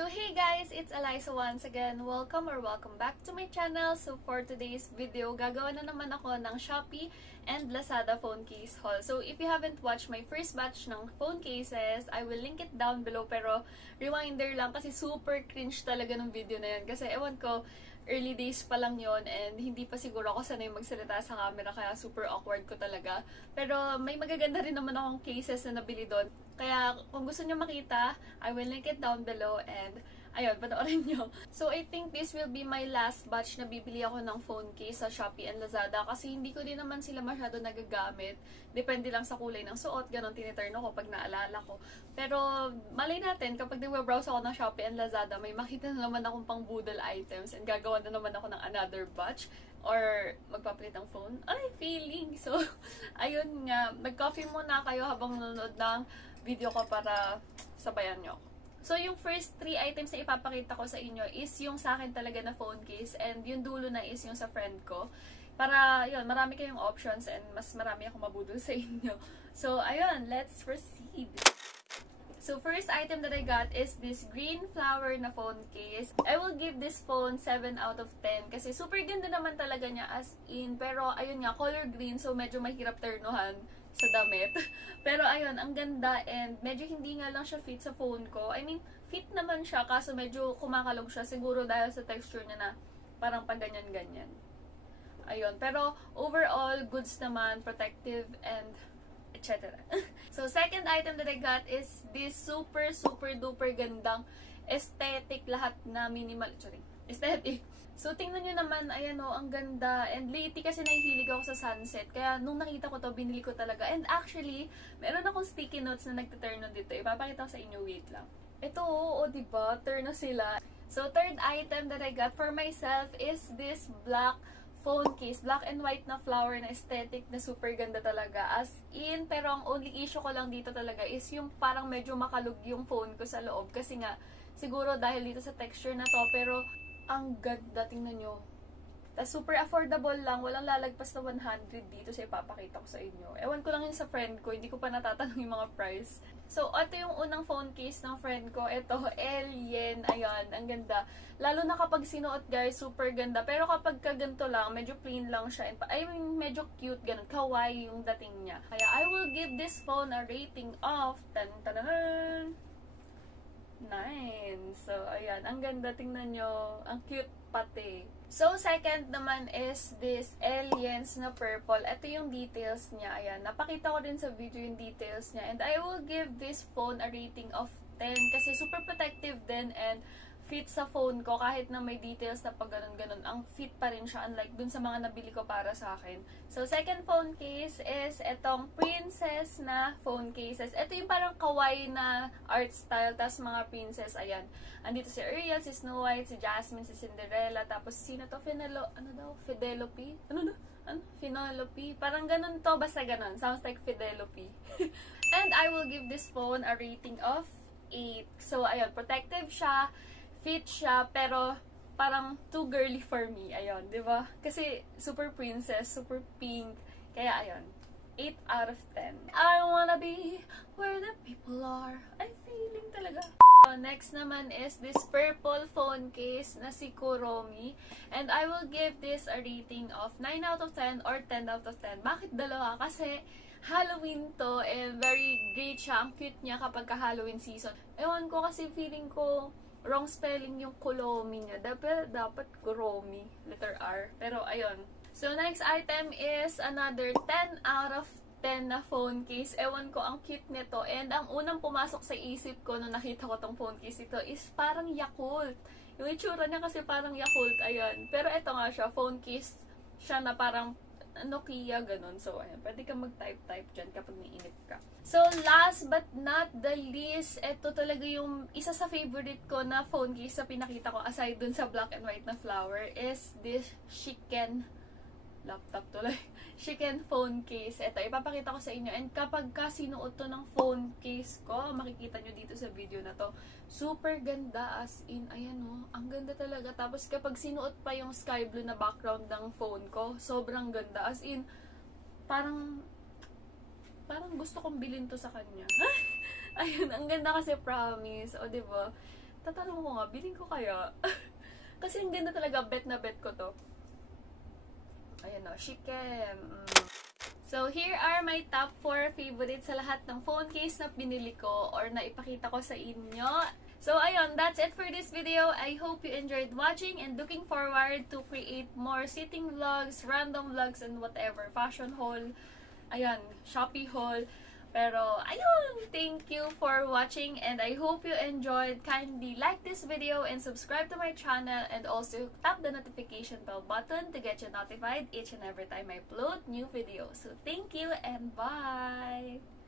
So hey guys, it's Eliza once again. Welcome back to my channel. So for today's video, gagawa na naman ako ng Shopee and Lazada phone case haul. So if you haven't watched my first batch ng phone cases, I will link it down below. Pero reminder lang kasi super cringe talaga ng video na yun. Kasi ewan ko, early days pa lang yon and hindi pa siguro ako sanay magsalita sa camera kaya super awkward ko talaga. Pero may magaganda rin naman akong cases na nabili doon. Kaya kung gusto nyo makita, I will link it down below and ayun, panoorin nyo. So I think this will be my last batch na bibili ako ng phone case sa Shopee and Lazada kasi hindi ko din naman sila masyado nagagamit. Depende lang sa kulay ng suot, ganon tiniturn ako pag naalala ko. Pero malay natin, kapag nag-browse ako ng Shopee and Lazada, may makita na naman akong pang boodle items and gagawa na naman ako ng another batch or magpapalit ng phone. Ay, feeling! So, ayun nga, mag-coffee muna kayo habang nanonood ng video ko para sabayan nyo. So, yung first 3 items na ipapakita ko sa inyo is yung sa akin talaga na phone case and yung dulo na is yung sa friend ko. Para, yun, marami kayong options and mas marami akong mabudol sa inyo. So, ayun, let's proceed! So, first item that I got is this green flower na phone case. I will give this phone 7 out of 10 kasi super ganda naman talaga niya as in. Pero, ayun nga, color green so medyo mahirap turnuhan sa damit. Pero ayun, ang ganda and medyo hindi nga lang siya fit sa phone ko. I mean, fit naman siya kaso medyo kumakalog siya. Siguro dahil sa texture niya na parang pag ganyan-ganyan. Ayun, pero overall, goods naman, protective and etc. So, second item that I got is this super duper gandang aesthetic lahat na minimal, aesthetic. So, tingnan nyo naman, ayan o, ang ganda. And lately kasi nahihilig ako sa sunset. Kaya, nung nakita ko to, binili ko talaga. And actually, meron akong sticky notes na nagtuturn on dito. Ipapakita ko sa inyo, wait lang. Ito, o, diba? Turn na sila. So, third item that I got for myself is this black phone case. Black and white na flower na aesthetic na super ganda talaga. As in, pero ang only issue ko lang dito talaga is yung parang medyo makalog yung phone ko sa loob. Kasi nga, siguro dahil dito sa texture na to, pero ang ganda, tingnan nyo. Tas super affordable lang, walang lalagpas na 100 dito sa ipapakita ko sa inyo. Ewan ko lang yun sa friend ko, hindi ko pa natatanong yung mga price. So, ito yung unang phone case ng friend ko. Ito, Alien. Ayan, ang ganda. Lalo na kapag sinuot, guys, super ganda. Pero kapag kaganto lang, medyo plain lang siya. I mean, medyo cute, ganun. Kawaii yung dating niya. Kaya, I will give this phone a rating of 10. 9. So, ayan. Ang ganda. Tingnan nyo. Ang cute pati. So, second naman is this Aliens na purple. Ito yung details niya. Ayan. Napakita ko din sa video yung details niya. And I will give this phone a rating of 10. Kasi super protective din and fit sa phone ko kahit na may details na pag ganun-ganun. Ang fit pa rin siya unlike dun sa mga nabili ko para sa akin. So, second phone case is etong princess na phone cases. Ito yung parang kawaii na art style. Tapos mga princess, ayan. Andito si Ariel, si Snow White, si Jasmine, si Cinderella. Tapos sino to? Fidelope? Finolope? Parang ganun to. Basta ganun. Sounds like Fidelope. And I will give this phone a rating of 8. So, ayun. Protective siya. Fit siya, pero parang too girly for me. Ayun, di ba? Kasi super princess, super pink. Kaya ayun, 8 out of 10. I wanna be where the people are. I'm feeling talaga. So, next naman is this purple phone case na si Kuromi. And I will give this a rating of 9 out of 10 or 10 out of 10. Bakit dalawa? Kasi Halloween to and very great siya. Ang cute niya kapag ka-Halloween season. Ewan ko kasi feeling ko wrong spelling yung Kuromi niya. Dapat Kuromi. Letter R. Pero, ayun. So, next item is another 10 out of 10 na phone case. Ewan ko, ang cute nito. And ang unang pumasok sa isip ko nung nakita ko tong phone case ito is parang Yakult. Yung itsura niya kasi parang Yakult. Ayun. Pero ito nga siya. Phone case siya na parang Nokia, ganun. So, ayan. Pwede ka mag-type-type dyan kapag naiinip ka. So, last but not the least, ito talaga yung isa sa favorite ko na phone case na pinakita ko aside dun sa black and white na flower is this Chicken laptop tuloy. Chicken phone case. Ito, ipapakita ko sa inyo. And kapag sinuot to ng phone case ko, makikita nyo dito sa video na to. Super ganda as in, ayan o. Ang ganda talaga. Tapos kapag sinuot pa yung sky blue na background ng phone ko, sobrang ganda. As in, parang gusto kong bilhin to sa kanya. Ayun, ang ganda kasi promise. O, diba? tatanong ko nga, bilhin ko kaya? Kasi ang ganda talaga, bet na bet ko to. Ayan o, Shikem. So, here are my top 4 favorites sa lahat ng phone case na binili ko or na ipakita ko sa inyo. So, ayun, that's it for this video. I hope you enjoyed watching and looking forward to create more sitting vlogs, random vlogs, and whatever. Fashion haul, ayan, Shopee haul. Pero, ayun, thank you for watching and I hope you enjoyed. Kindly like this video and subscribe to my channel and also tap the notification bell button to get you notified each and every time I upload new videos. So, thank you and bye!